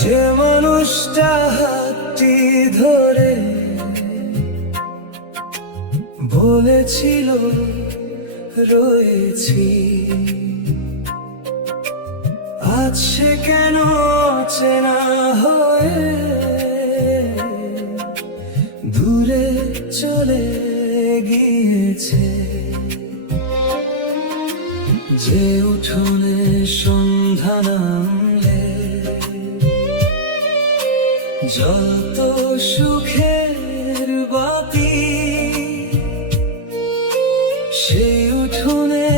যে মানুষটা হাতটি ধরে বলেছিল রয়েছি, আজ সে কেন চেনা হয়ে দূরে চলে গিয়েছে। যে উঠোনে সন্ধ্যা নামলে যত সুখের বাতি, সেই উঠোনে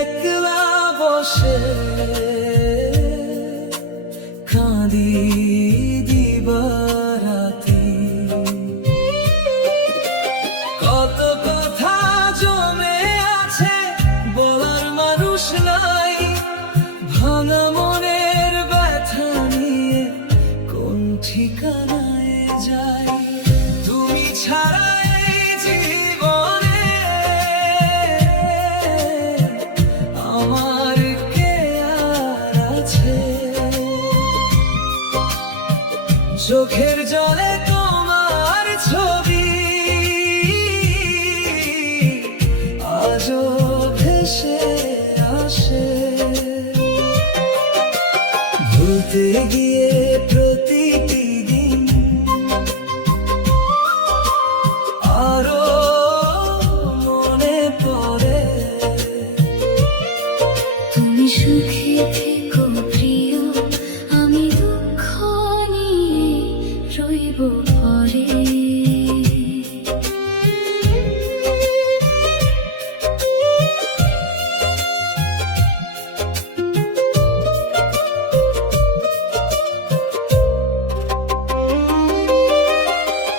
একলা বসে কাঁদি দিবারাতি। কত কথা জমে আছে বলার মানুষ নাই, ভাঙা মনের ব্যথা নিয়ে কোন ঠিকানায় যাই। তুমি ছাড়া এই জীবনে আমার কে আর আছে? চোখের জলে তোমার ছবি আজও ভেসে আসে। ভুলতে গিয়ে প্রতিটি দিন আরো মনে পড়ে। তুমি সুখে থেকো প্রিয়, আমি দুঃখ নিয়ে রইব পরে।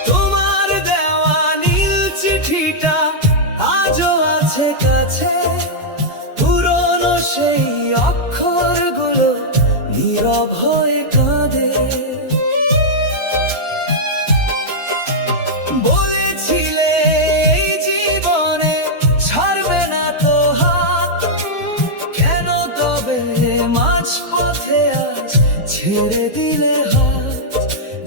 তোমার দেওয়া নীল চিঠিটা আজও আছে কাছে, পুরনো সেই অক্ষরগুলো নীরব হয়ে কাঁদে। বলেছিলে এই জীবনে ছাড়বে না তো হাত, কেন তবে মাঝপথে আজ ছেড়ে দিলে হাত?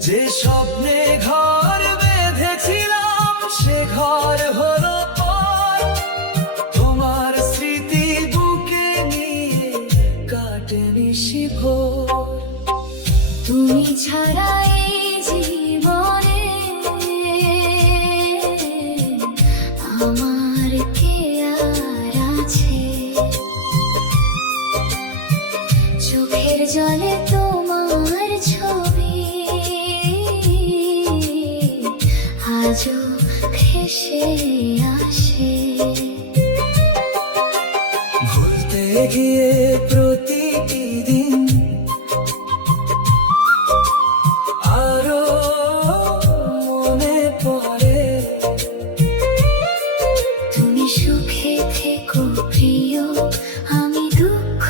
যে স্বপ্নে ঘর বেঁধেছিলাম সে ঘর হলো পর, তোমার স্মৃতি বুকে নিয়ে কাটে নিশি ভোর। তুমি ছাড়া এই জীবনে আমার কে আর আছে? চোখের জলে তোমার ছবি আজও ভেসে আসে। ভুলতে গিয়ে প্রতিটি দিন আরো মনে পড়ে। তুমি সুখে থেকো প্রিয়, আমি দুঃখ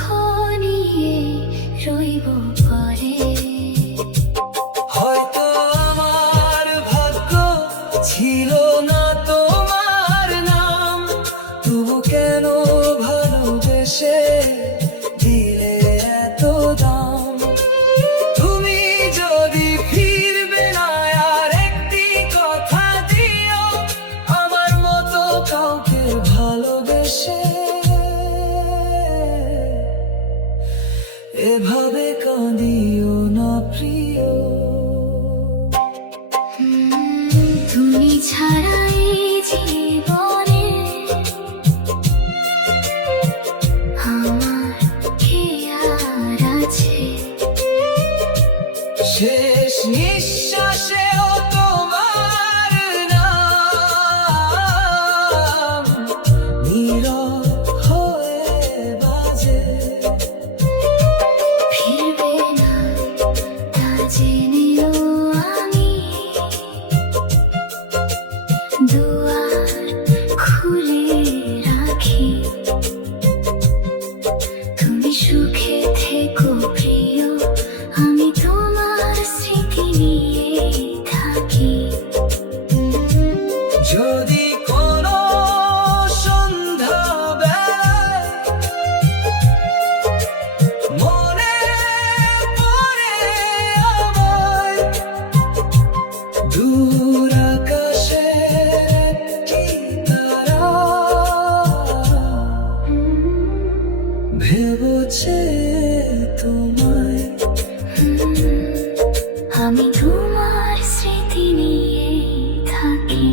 নিয়ে রইব পরে। হয়তো আমার ভাগ্য ছিল না তোমার নাম, তবু কেন ভালোবেসে দিলে এত দাম? তুমি যদি ফিরবে না আর একটি কথা দিও, আমার মতো কাউকে ভালোবেসে এভাবে কাঁদিও না প্রিয়। তুমি ছাড়া এই জীবনে রেখেছে তোমায়। আমি তোমার স্মৃতি নিয়ে থাকি।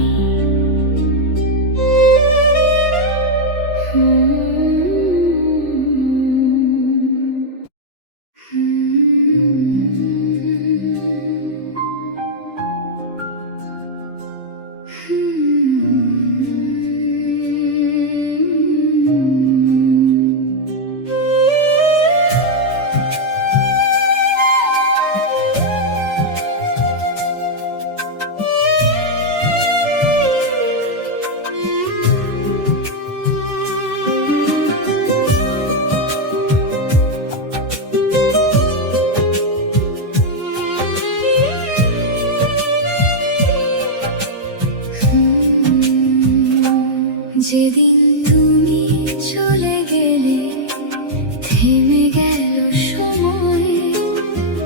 যেদিন তুমি চলে গেলে থেমে গেল সময়,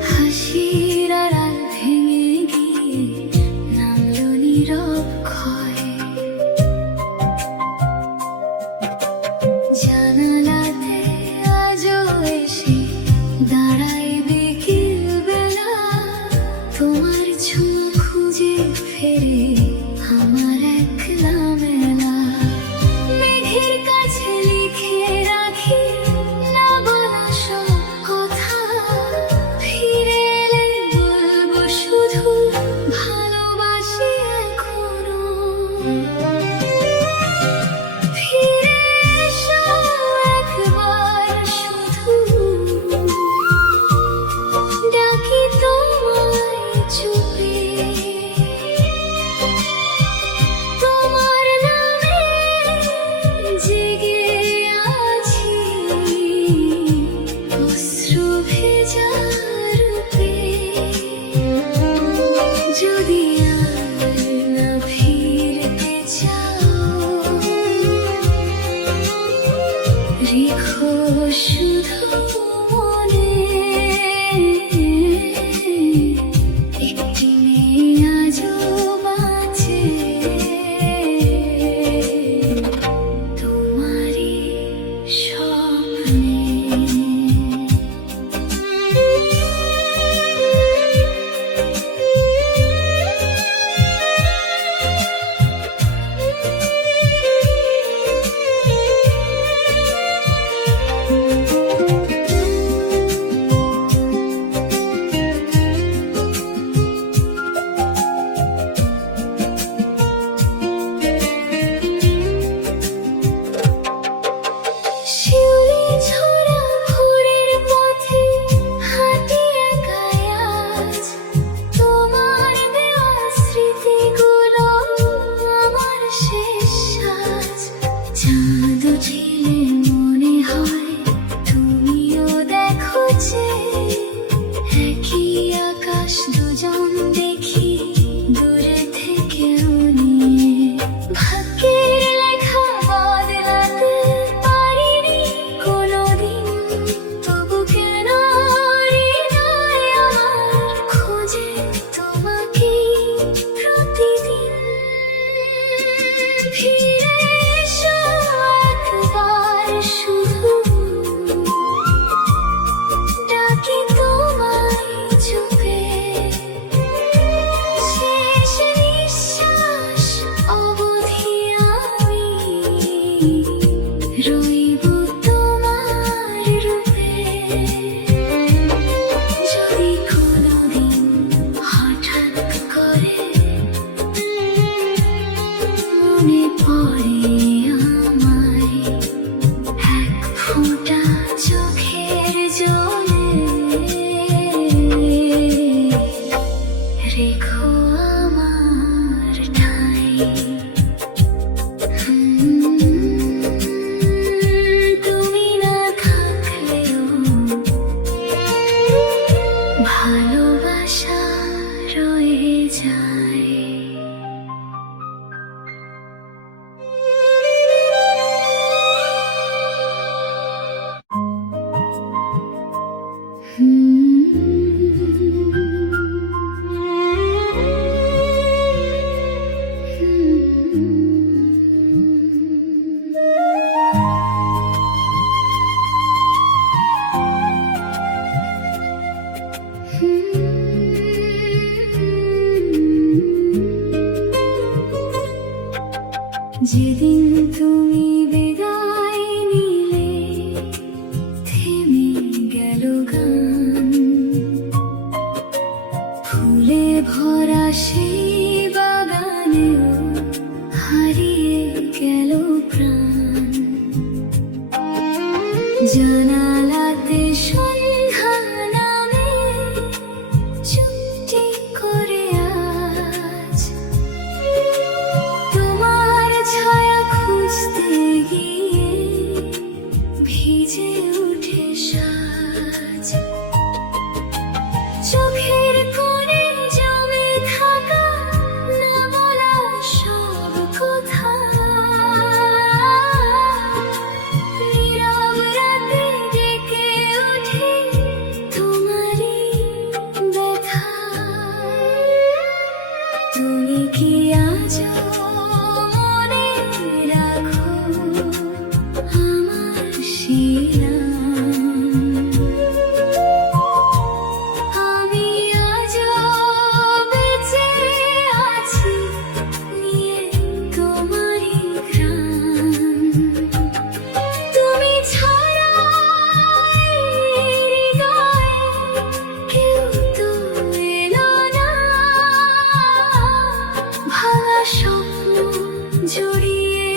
হাসির আড়াল ভেঙে গিয়ে নামলো নীরব ক্ষয়। জানালাতে আজও এসে দাঁড়ায় বিকেল বেলা, তোমার ছোঁয়া খুঁজে ফেরে আমার একলা মেলা। মেঘের কাছে লিখে রাখি না বলা সব কথা, ফিরে এলে বলবো শুধু ভালোবাসি এখনো। ফিরে এসো একবার শুধু, ডাকি তোমায় চুপে। তোমার নামে জেগে আছি অশ্রু ভেজা রূপে। যদি আর না ফিরতে চাও, রেখো শুধু মনে একটি মেয়ে আজও বাঁচে তোমারই স্বপ্নে। শিউলি ঝরা ভোরের পথে হাঁটি একাই আজ, তোমার দেওয়া স্মৃতিগুলো আমার শেষ সাজ। চাঁদ উঠিলে মনে হয় তুমিও দেখো যে, একই আকাশ দুজন দেখি দূরে থেকেও নিয়ে। ভাগ্যের লেখা বদলাতে পারিনি জানালাতে সন্ধ্যা নামে চুপটি করে আজ তোমার ছায়া খুঁজতে গিয়ে ভিজে উঠে সাজ চোখের কোণে জমে থাকা না বলা সব কথা নীরব রাতে ডেকে ওঠে তোমারই ব্যথা তুমি কি আজও মনে রাখো আমার শিরা আমি আজও বেঁচে আছি নিয়ে তোমারই ঘ্রাণ তুমি ছাড়া এই হৃদয়ে কেউ তো এলো না ভাঙা স্বপ্ন জড়িয়ে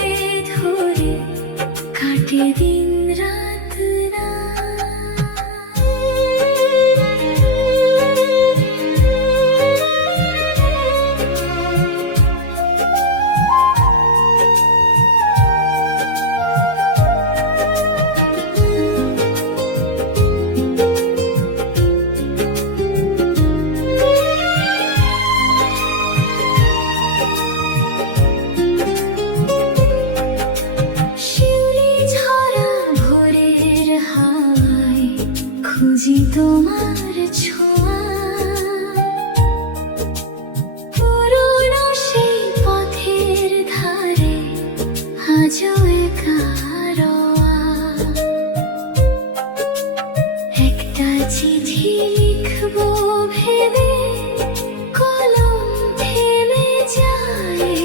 ধরে কাটে দিন রাত না শিউলি ঝরা ভোরের হাওয়ায় খুঁজি তোমার ছোঁয়া পুরনো সেই পথের ধারে আজও একা রোয়া একটা চিঠি লিখবো ভেবে কলম থেমে যায়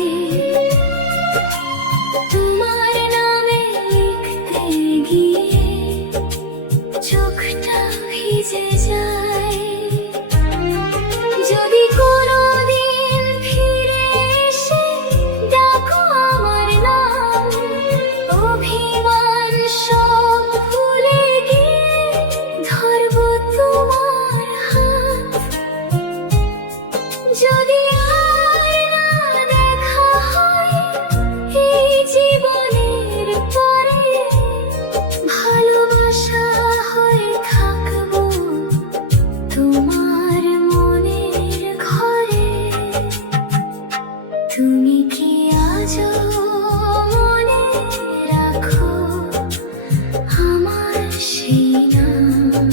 তোমার নামে লিখতে গিয়ে চোখটা ভিজে যায় যদি কোনোদিন ফিরে এসে ডাকো আমার নাম অভিমান সব ভুলে গিয়ে ধরবো তোমার হাত যদি আর না দেখা হয় এই জীবনের পরে ভালোবাসা হয়ে থাকবো তোমার মনের ঘরে তুমি কি আজও মনে রাখো আমার সেই নাম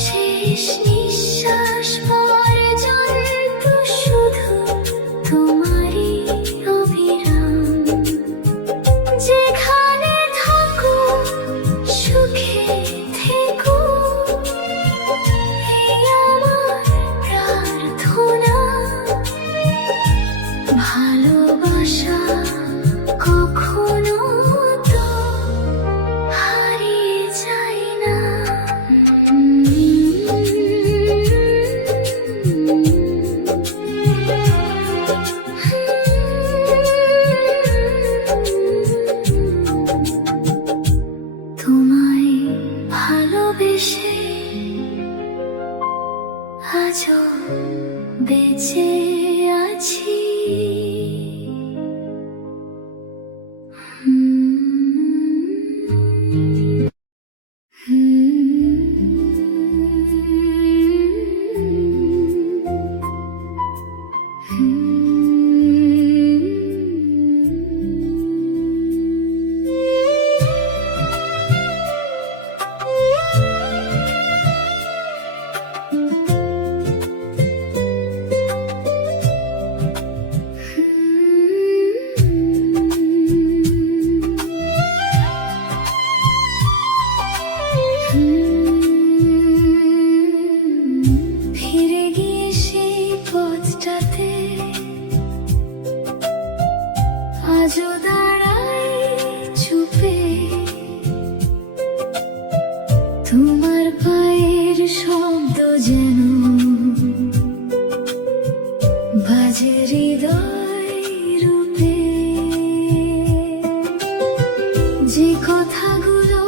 শেষ নিঃশ্বাস পর্যন্ত শুধু তোমারই অবিরাম যেখানে থাকো সুখে থেকো এই আমার প্রার্থনা ভালোবাসা কখনো তো হারিয়ে যায় না তোমায় ভালোবেসে আজও বেঁচে আছি ফিরে গিয়ে সেই পথটাতে আজও দাঁড়াই চুপে তোমার পায়ের শব্দ যেন বাজে হৃদয় রূপে যে কথাগুলো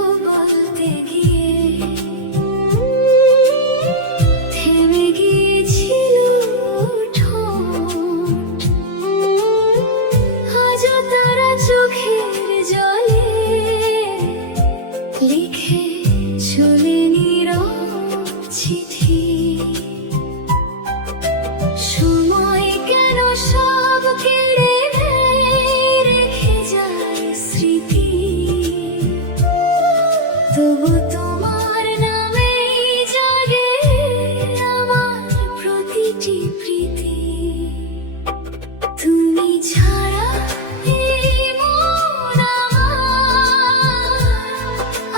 তবু তোমার নামেই জাগে আমার প্রতিটি প্রীতি। তুমি ছাড়া এই মন আমার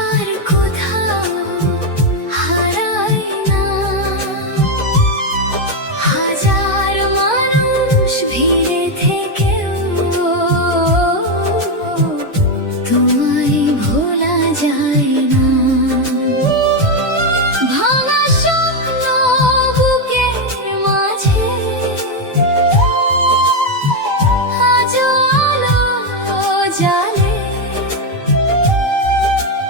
আর কোথাও হারায় না। হাজার মানুষ ভিড়ে থেকেও তোমায় ভোলা যায় না। ভাঙা স্বপ্ন বুকের মাঝে আজও আলো জ্বালে।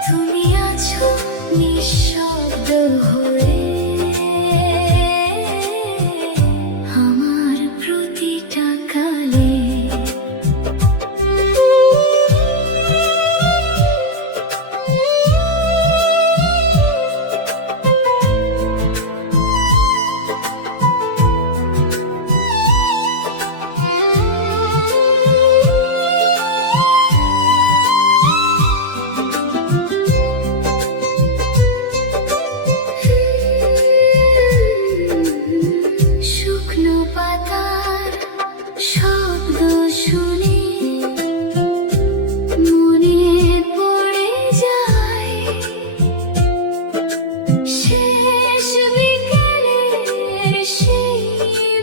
তুমি আছো নিঃশব্দ হয়ে আমার প্রতিটা কালে। শুকনো পাতার শব্দ শুনে মনে পড়ে যায় শেষ বিকেলের সেই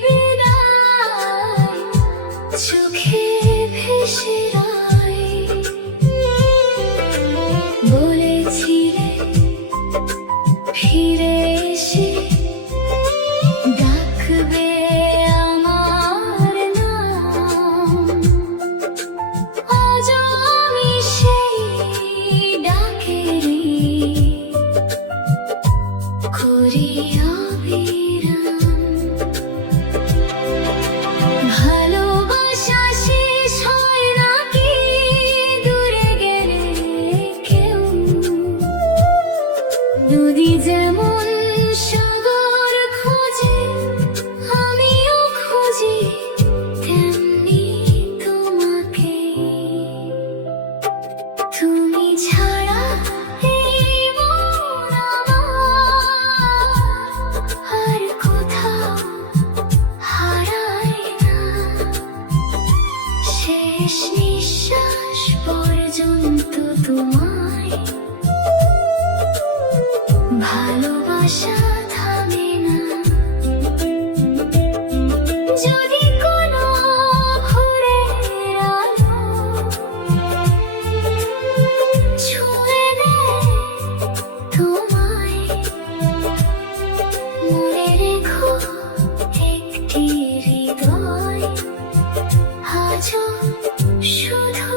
বিদায়। চোখে ভেসে যায় বলেছিলে ফিরে এসে ডাকবে আমার নাম। আজও আমি সেই ডাকেরই করি অবিরাম। ভালোবাসা শেষ হয় নাকি দূরে গেলে কেউ? নদী যেমন সাগর খোঁজে আমিও খুঁজি তেমনি তোমাকে। তুমি ছাড়া এই মন আমার আর কোথাও হারায় না। শেষ নিঃশ্বাস পর্যন্ত তোমায় ভালোবাসা থামে না। যদি কোনো ভোরের আলো ছুঁয়ে দেয় তোমায়, মনে রেখো একটি হৃদয় আজও শুধু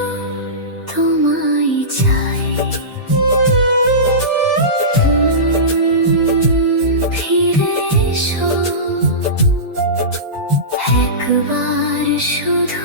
তোমায় চাই। ফিরে এসো একবার শুধু।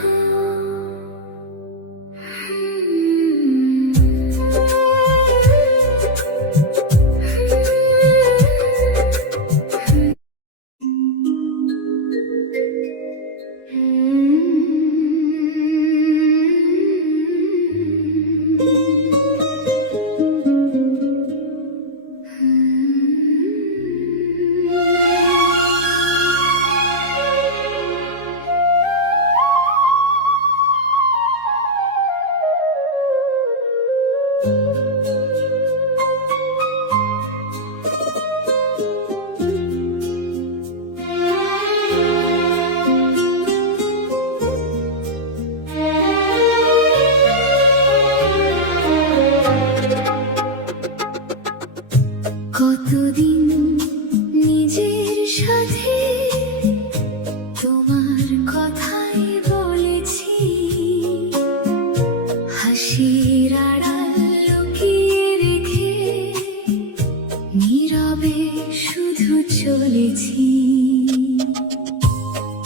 কতদিন নিজের সাথে তোমার কথাই বলেছি, হাসির আড়াল লুকিয়ে রেখে নীরবে শুধু চলেছি।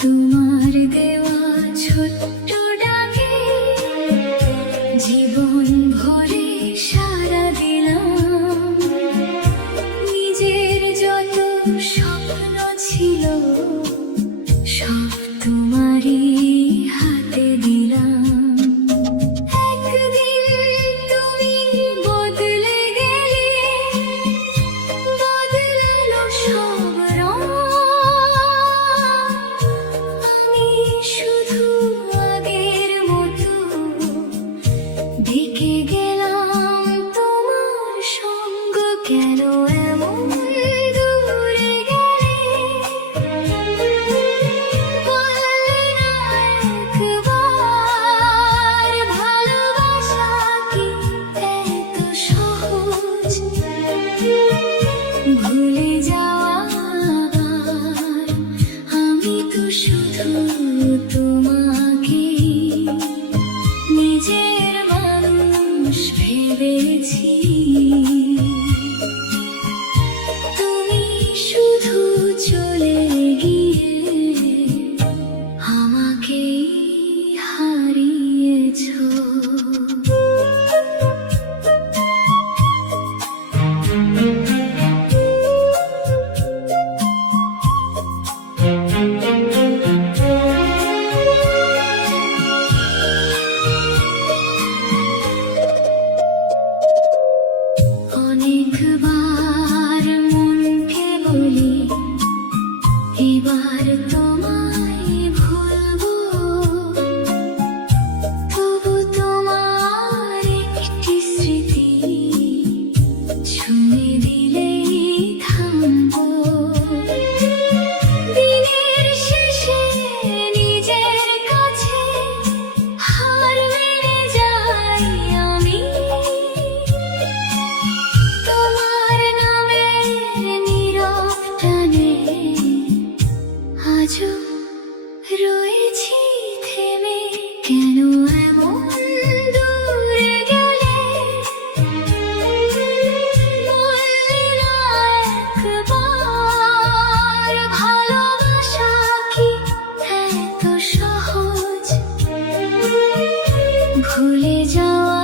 তোমার দেওয়া ছোট্ট ডাকে জীবন ভরে সারা দিলাম। নিজের কেন এমন দূরে গেলে বললে না একবার ভালোবাসা কি এত সহজ ভুলে যাওয়া আবার আমি তো শুধু তোমাকে নিজের মানুষ ভেবেছি তুমি শুধু চলে গিয়ে আমাকে হারিয়েছো অনেকবার মনকে বলি এবার তোমায় ভুলবো তবু তোমার একটি স্মৃতি ছুঁয়ে দিলেই থামবো দিনের শেষে নিজের কাছে হার মেনে যাই আমি তোমার নামের নীরব টানে আজও রয়েছি থেমে কেন এমন দূরে গেলে বললে না একবার ভালোবাসা কি এত সহজ ভুলে যাওয়া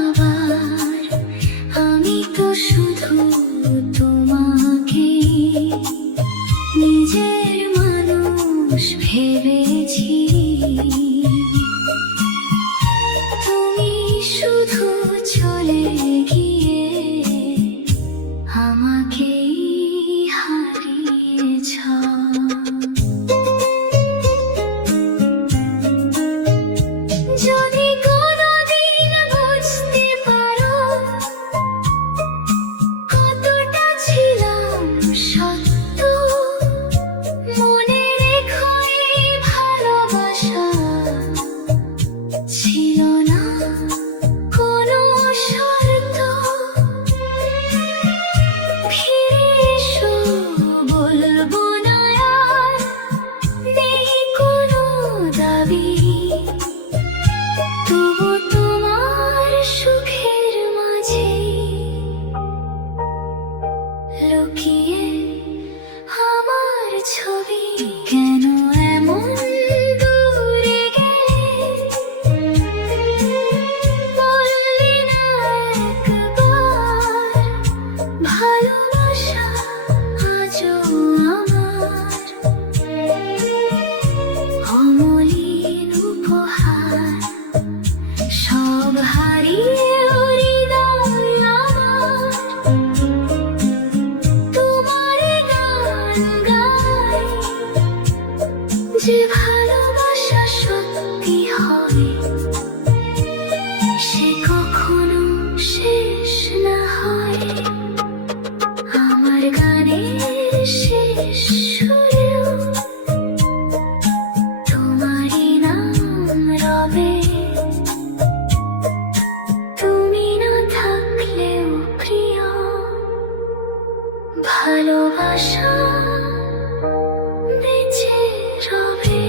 আবার আমি তো শুধু তোমাকে নিজের মানুষ ভেবেছি তুমি শুধু চলে গিয়ে আমাকে হারিয়েছ যদি কোনোদিন বুঝতে পারো কতটা ছিলাম সত্য মনে রেখো এই ভালোবাসা ছিল না কোনো শর্ত ফিরে এসো বলবো না আর নেই কোনো দাবি তবু তোমার সুখের মাঝে লুকিয়ে আমার ছবি কেন এমন দূরে গেলে বললে না একবার ভালোবাসা আজও আমার অমলিন উপহার সব হারিয়ে হৃদয় আমার তোমার গান গায় যে ভালোবাসা সত্যি হয় সে কখনো শেষ না হয় আমার গানের শেষ সুরেও তোমারই নাম রবে তুমি না থাকলেও প্রিয় ভালোবাসা বেঁচে রবে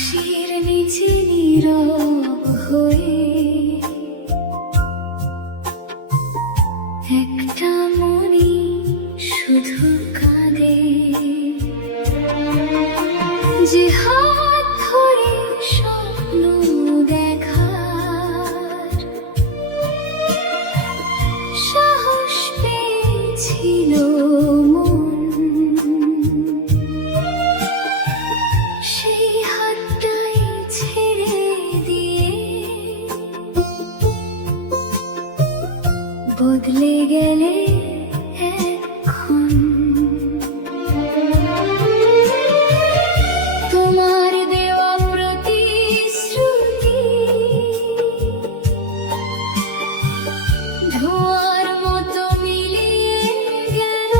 হাসির নিচে নীরব হয়ে একটা মনি শুধু কাঁদে, যে হাত ধরে স্বপ্ন দেখার সাহস পেয়েছিল মন, সেই হাতটাই ছেড়ে দিয়ে বদলে গেলে এখন। তোমার দেওয়া প্রতিশ্রুতি ধোঁয়ার মতো মিলিয়ে গেল,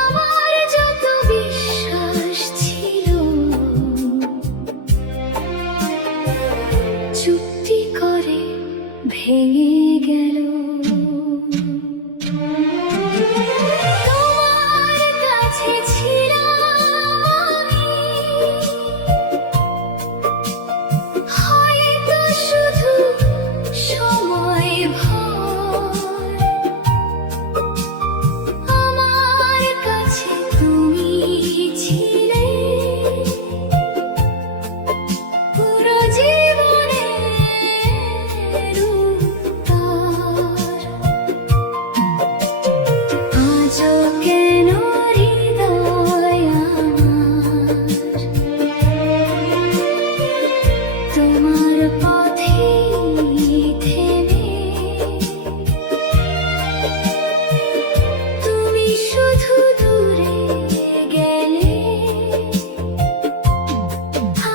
আমার যত বিশ্বাস ছিল চুপটি করে ভেঙে গেল। তোমার কাছে ছিলাম আমি, হয়তো শুধু সময় ভর, আমার কাছে তুমি ছিলে পুরো জীবনের উত্তর। আজও কেন হৃদয় আমার তোমার পথে থেমে, তুমি শুধু দূরে গেলে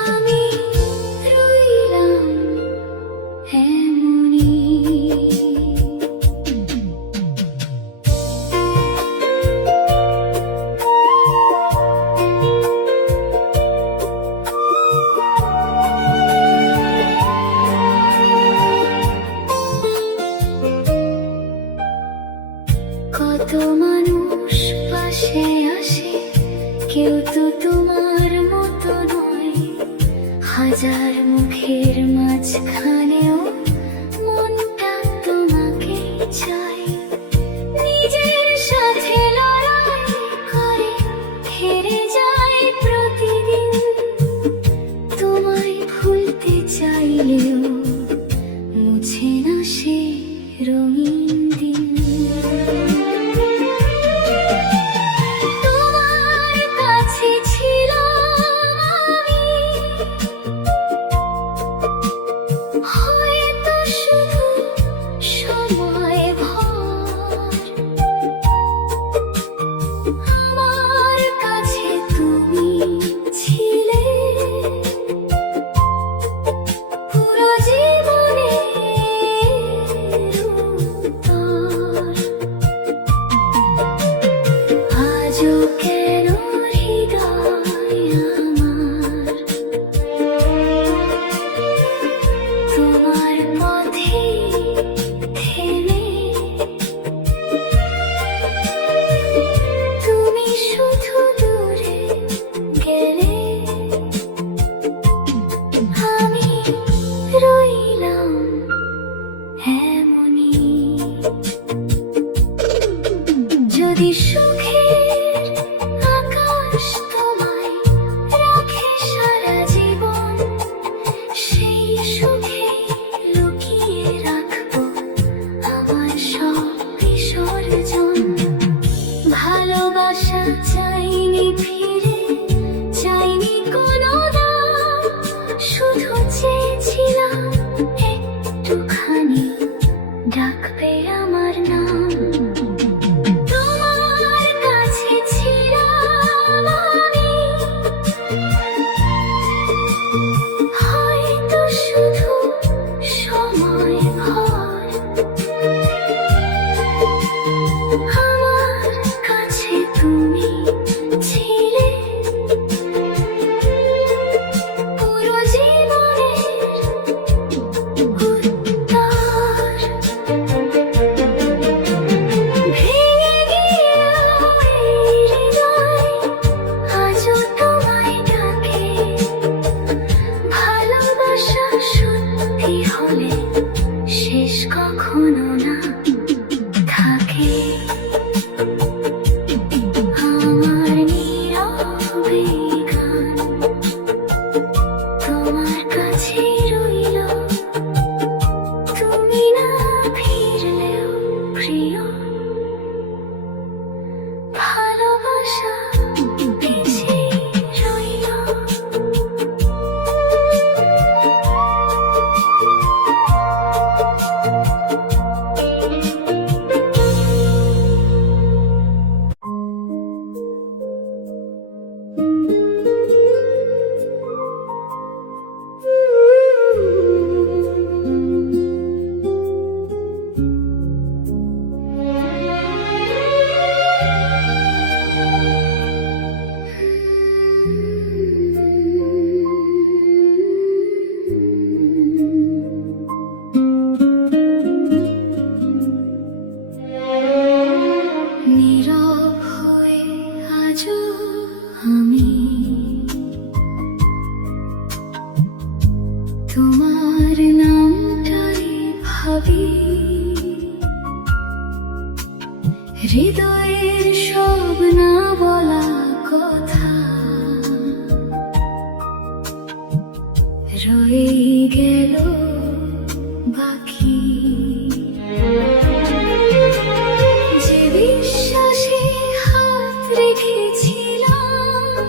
আমি রইলাম এমনি। কত মানুষ পাশে আসে, কেউ তো তোমার মতো নয়, হাজার মুখের মাঝখানেও মনটা তোমাকে চাই, নিজের সাথে লড়াই করে হেরে যায় প্রতিদিন, তোমায় ভুলতে চাইলেও মুছে না সে রঙিন দিন। তোমার কাছে ছিলাম আমি, হয়তো ভাবি হৃদয়ের সব না বলা কথা রয়ে গেল বাকি। যে বিশ্বাসে হাত রেখেছিলাম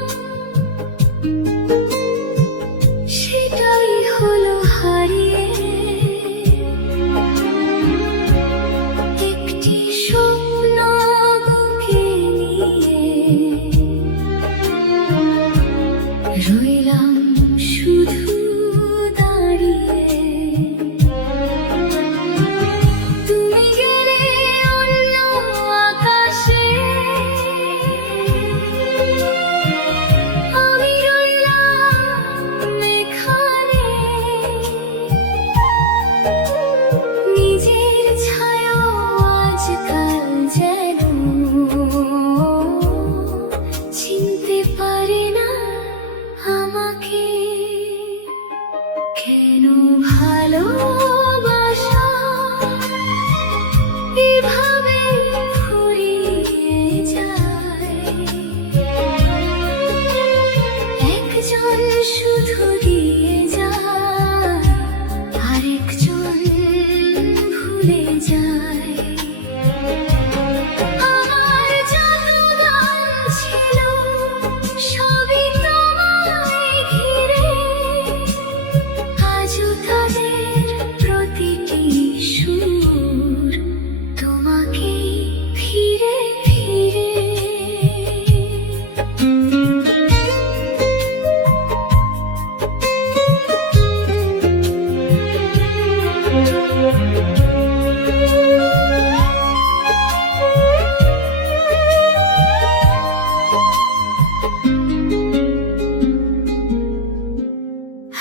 সেটাই হলো হারিয়ে। একটি স্বপ্ন বুকে নিয়ে রইলাম শুধু দাঁড়িয়ে। তুমি গেলে অন্য আকাশে, আমি রইলাম এখানে। নিজের ছায়া আজকাল যেন চিনতে পারে না আমাকে। কেন ভালোবাসা এভাবে ফুরিয়ে যায়? একজন শুধু দিয়ে যায়, আরেকজন ভুলে যায়। আমার যত গান ছিল সবই তোমায় ঘিরে, আজও তাদের প্রতিটি সুর তোমাকে ফিরে ফিরে।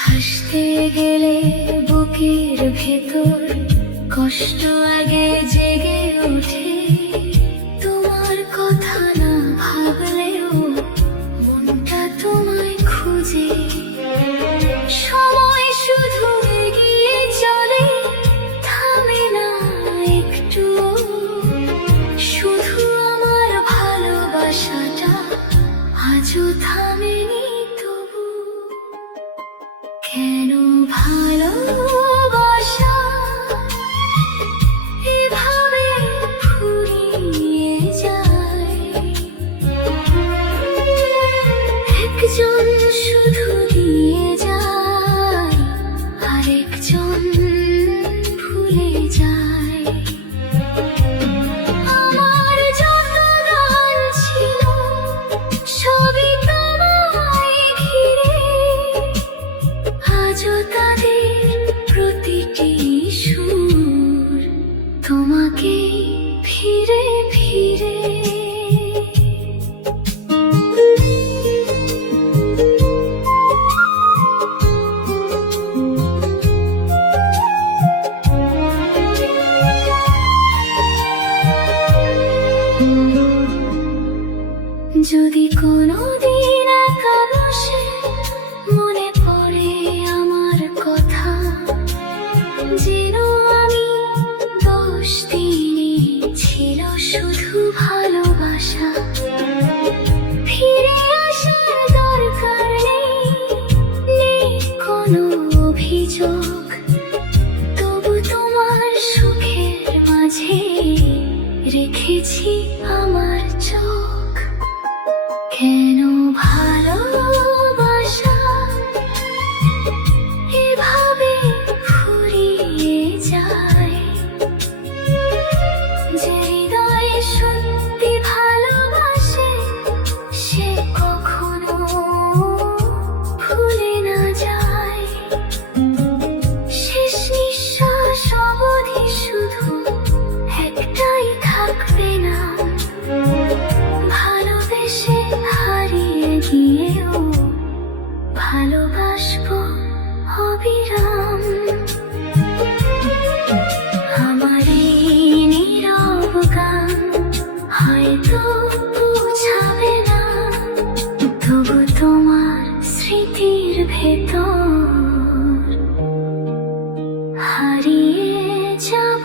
হাসতে গেলে বুকের ভেতর কষ্ট আগে জেগে ওঠে। তোমার কথা না ভাবলেও মনটা তোমায় খুঁজে। সময় শুধু এগিয়ে চলে, থামে না একটু। শুধু আমার ভালোবাসাটা আজও থামেনি তবু। কেন ভালোবাসা এভাবে ফুরিয়ে যায়? একজন শুধু দিয়ে যায়, আরেকজন ভুলে যায়। আমার যত গান ছিল সবই তোমায় ঘিরে, আজও তাদের প্রতিটি সুর তোমাকে ফিরে ফিরে। যদি কোনোদিন একা বসে মনে পড়ে আমার কথা, যেন আমি দোষ দিইনি, ছিল শুধু ভালোবাসা। ফিরে আসার দরকার নেই, নেই কোনো অভিযোগ। তবু তোমার সুখের মাঝে রেখেছি আমার চোখ। কেন ভালোবাসা এভাবে ফুরিয়ে যায়? যে হৃদয়ে সত্যি ভালোবাসে সে কখনো ভুলে না যায়। শেষ নিঃশ্বাস অবধি শুধু একটাই থাকবে না, ভালোবেসে হারিয়ে গিয়েও ভালোবাসবো অবিরাম। আমার এই নীরব গান হয়তো পৌঁছাবে না, তবু তোমার স্মৃতির ভেতর হারিয়ে যাও।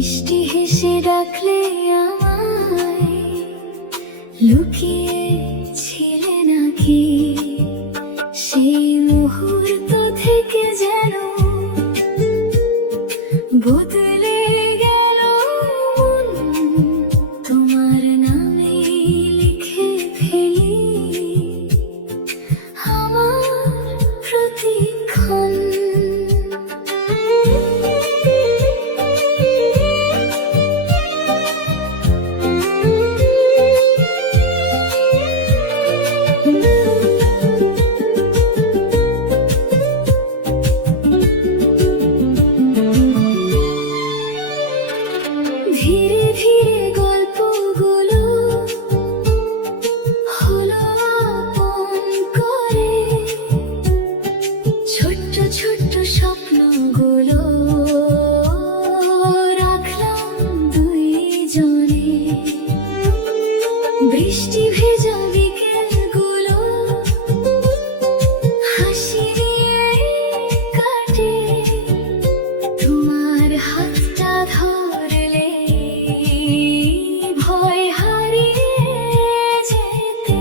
মিষ্টি হেসে ডাকলে আমায়, লুকিয়ে ছিলে নাকি সেই মুহূর্ত থেকে যেন বদলে গেল মন। তোমার নামে লিখে ফেলি আমার প্রতিক্ষণ। ধীরে ধীরে গল্পগুলো হলো আপন করে, ছোট্ট ছোট্ট স্বপ্নগুলো রাখলাম দুইজনে। বৃষ্টি ভেজা বিকেলগুলো হাসি দিয়ে কাটে, তোমার হাতটা ধরলে ভয় হারিয়ে যেতে।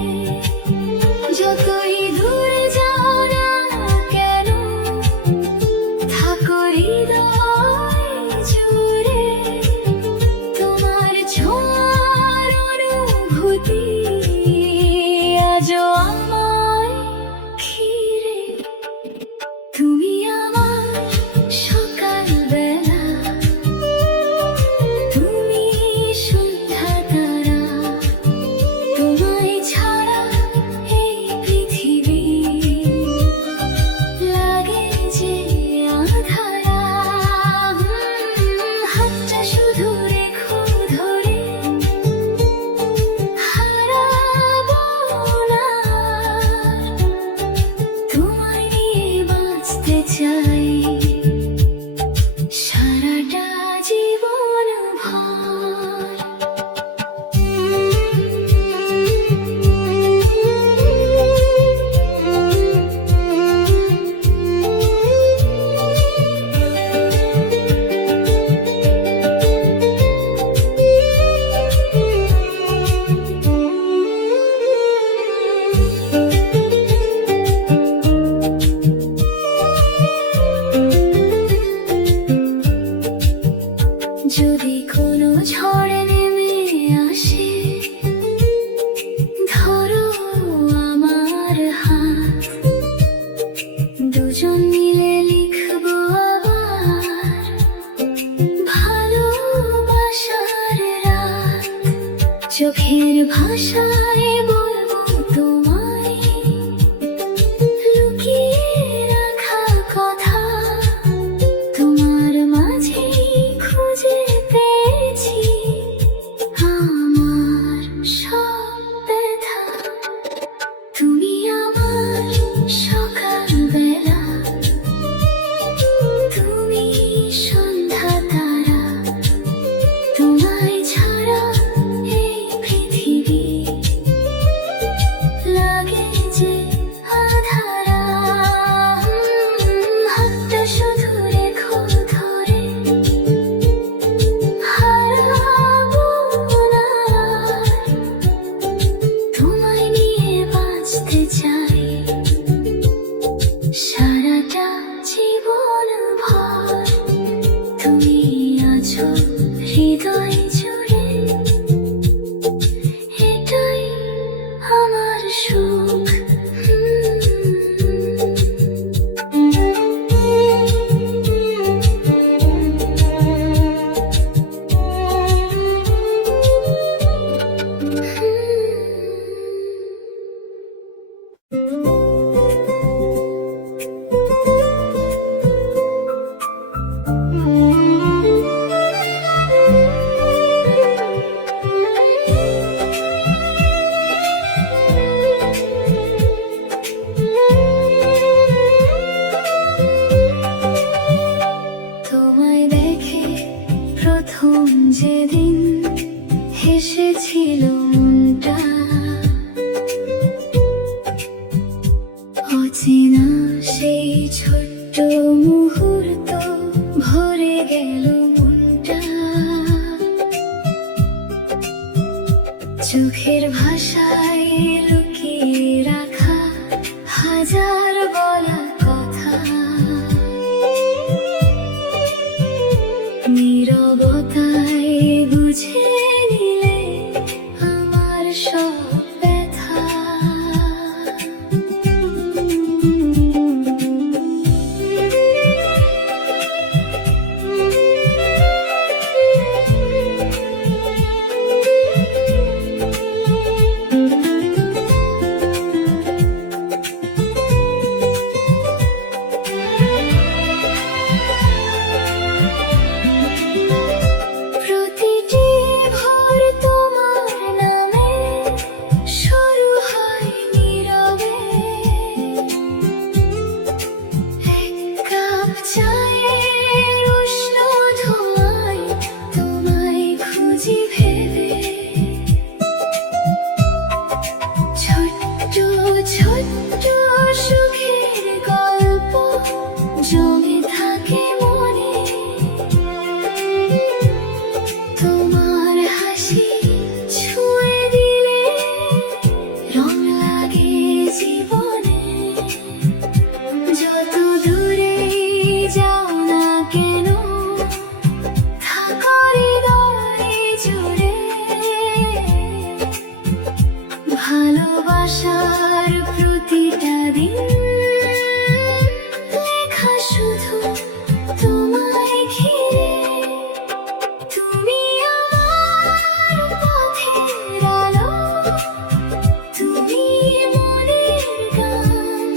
যতই দূরে যাও না কেন, থাকো হৃদয় জুড়ে। তোমার ছোঁয়ার অনুভূতি আজও আমায় ঘিরে। তুমি আমার সকালবেলা, তুমি সন্ধ্যা তারা। তোমায় ছাড়া এই পৃথিবী লাগে যে আঁধারা। হাতটা শুধু রেখো ধরে, হারাবো না। তোমায় নিয়ে বাঁচতে চাই সারাটা জীবন ভর। যদি কোনো ঝড় নেমে আসে, ধরো আমার হাত, দুজন মিলে লিখবো আবার ভালোবাসার রাত। চোখের ভাষায় বলবো তোমায় লুকিয়ে রাখা কথা। তোমার মাঝে খুঁজে পেয়েছি আমার সব ব্যথা। তুমি আমার সকালবেলা, তুমি সন্ধ্যা তারা। তোমায় ছাড়া এই পৃথিবী লাগে যে আঁধারা। হাতটা শুধু রেখো ধরে, হারাবো না। তোমায় নিয়ে বাঁচতে চাই সারাটা জীবন ভর। তুমি আছো হৃদয় জুড়ে, এটাই আমার সুখ। তোমায় দেখে প্রথম যেদিন হেসেছিল মনটা, অচেনা সেই ছোট্ট মুহূর্ত ভরে গেল মনটা। চোখের ভাষায় লুকিয়ে রাখা হাজার বলা কথা, নীরবতায় বুঝে নিলে আমার সব ব্যথা। প্রতিটি ভোর তোমার নামে শুরু হয় নীরবে, এক কাপ চায়ের উষ্ণ ধোঁয়ায় তোমায় খুঁজি ভেবে। ছোট্ট ছোট্ট সুখের গল্প জমে থাকে মনে, তোমার হাসি ছুঁয়ে দিলে রং লাগে জীবনে। যত দূরে যাও না কেন থাকো হৃদয় জুড়ে, ভালোবাসার প্রতিটা দিন লেখা শুধু তোমায় ঘিরে। তুমি আমার পথের আলো, তুমি মনের গান,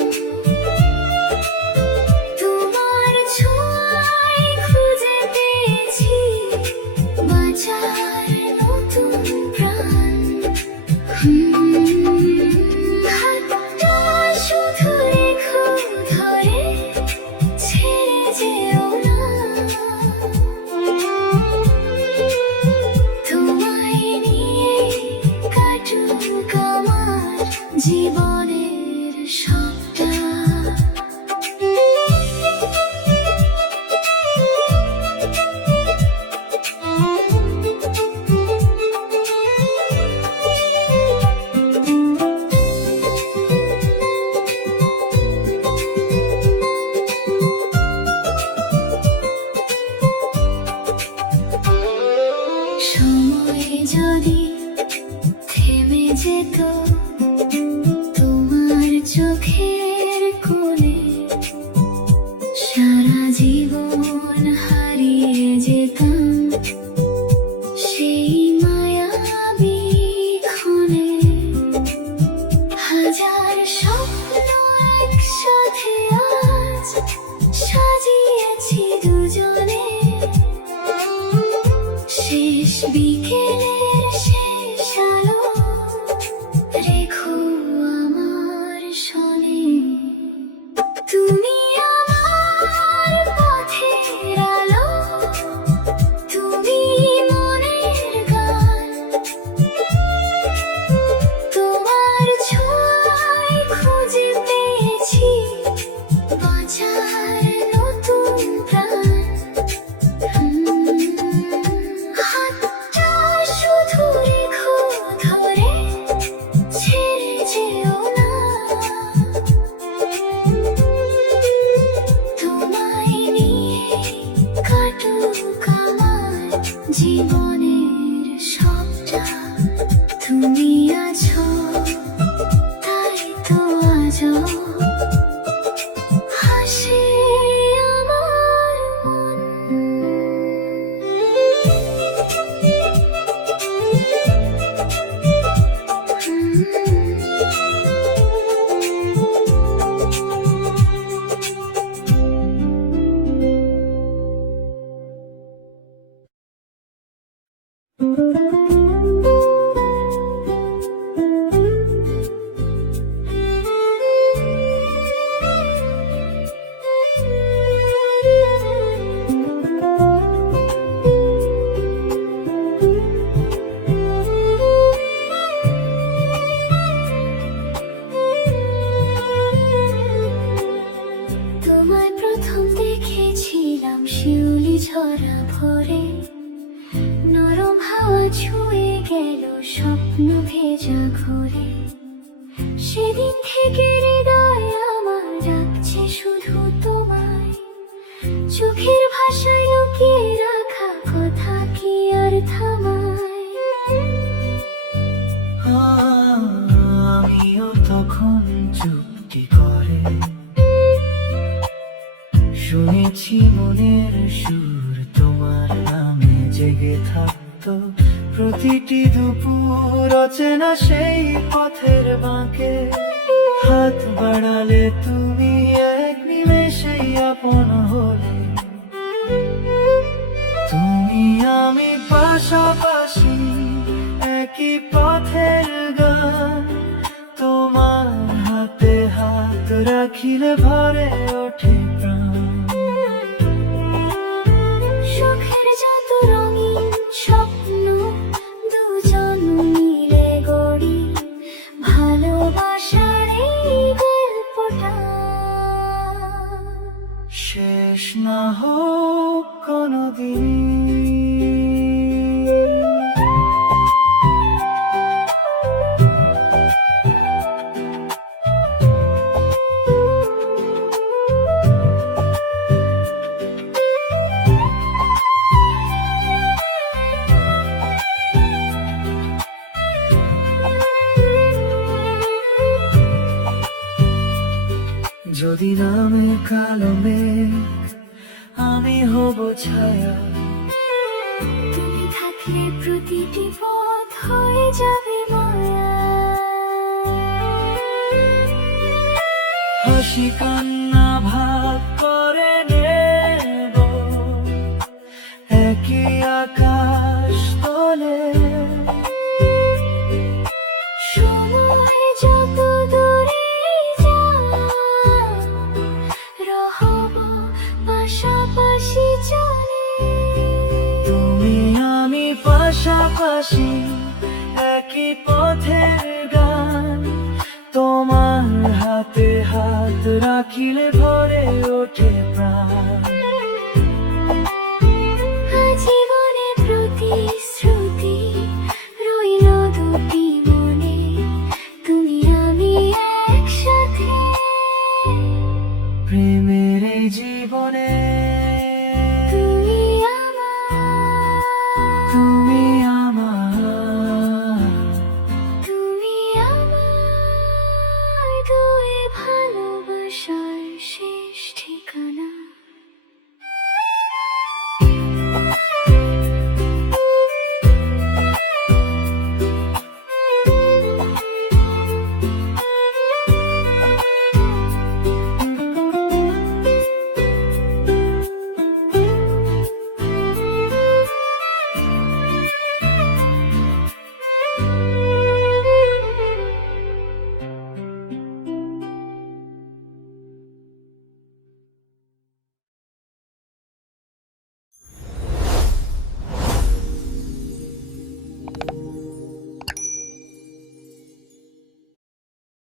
তোমার ছোঁয়ায় খুঁজে পেয়েছি বাঁচার নতুন প্রাণ। হাতটা শুধু রেখো ধরে, ছেড়ে যেও না। তোমায় নিয়ে কাটুক আমার জীবনের সবটা। সময় যদি থেমে যেত তোমার চোখের কোণে, সারা জীবন হারিয়ে যেতাম সেই মায়াবী ক্ষণে। হাজার স্বপ্ন একসাথে আজ সাজিয়েছি দুজনে, শেষ বিকেলের শেষ আলো রেখো আমার শোনে। তুমি আমার পথের আলো, তুমি মনের গান, তোমার ছোঁয়ায় খুঁজে পেয়েছি বাঁচার নতুন প্রাণ। হাতটা শুধু রেখো ধরে, ছেড়ে যেও না। তোমায় নিয়ে কাটুক আমার জীবনের সবটা। তুমি আছো তাই তো আজও হাসে আমার মন। ঝরা ভরে নরম হাওয়া ছুঁয়ে গেল স্বপ্ন ভেজা ঘরে। সেদিন থেকে হৃদয় আমার ডাকছে শুধু তোমায়, চোখের ভাষায় লুকিয়ে রাখা কথা কি আর থামায়। আমিও তখন চুপটি করে শুনেছি মনের সুর তোমার নামে জেগে থাকতো প্রতিটি দুপুর অচেনা সেই পথের বাঁকে। হাত বাড়ালে তুমি এক নিমেষেই আপন হলে, তুমি আমি পাশাপাশি একই পথের গান। তোমার হাতে হাত রাখিলে ভরে ওঠে প্রাণ। সুখের যত রঙিন স্বপ্ন দুজন মিলে গড়ি, ভালোবাসার এই গল্পটা শেষ না হোক কোনোদিন। যদি নামে কালো মেঘ আমি হব ছায়া, তুমি থাকলে প্রতিটি পথ হয়ে যাবে মায়া। হাসি কান্না ভাগ করে নেব একই আকাশ তলে। সময় যত দূরে যায় রহব পাশাপাশি চলে। তুমি আমি পাশাপাশি একই পথের গান। তোমার হাতে হাত রাখিলে ভরে ওঠে প্রাণ। জীবনে প্রতিশ্রুতি রইল দুটি মনে, তুমি আমি একসাথে। প্রেমের এই জীবনে তুমি আমার, তুমি